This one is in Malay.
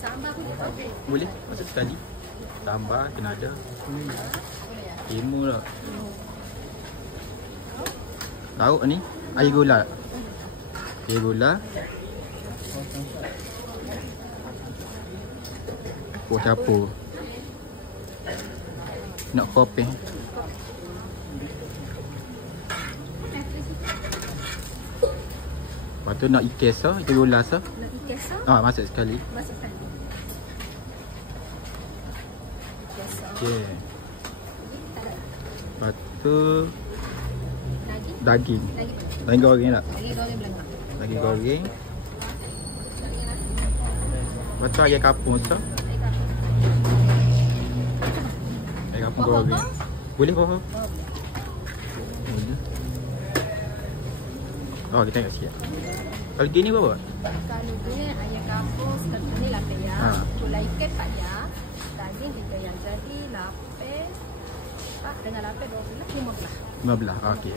Sambal pun boleh. Boleh, masuk sekali. Tambah, kena ada. Lima lah. Lauk ni, air gula. Air gula. Campur. Nak kopi. Lepas tu nak ikes lah, air gula sah. Nak ikes lah. Masuk sekali. Masukkan. Okey. Lepas tu daging. Daging goreng tak? Daging goreng belakang. Daging goreng. Lepas tu ayam kapung tu. Ayam kapung goreng. Boleh bawah? Boleh. Oh, kita tengok sikit. Kalau gini berapa? Kalau dia ayam kampung seperti ni lapis ya. Gulai ikan 4 ya. Daging 3 yang jadi lapis. Dengan lapis 12, 15. 15. Okey.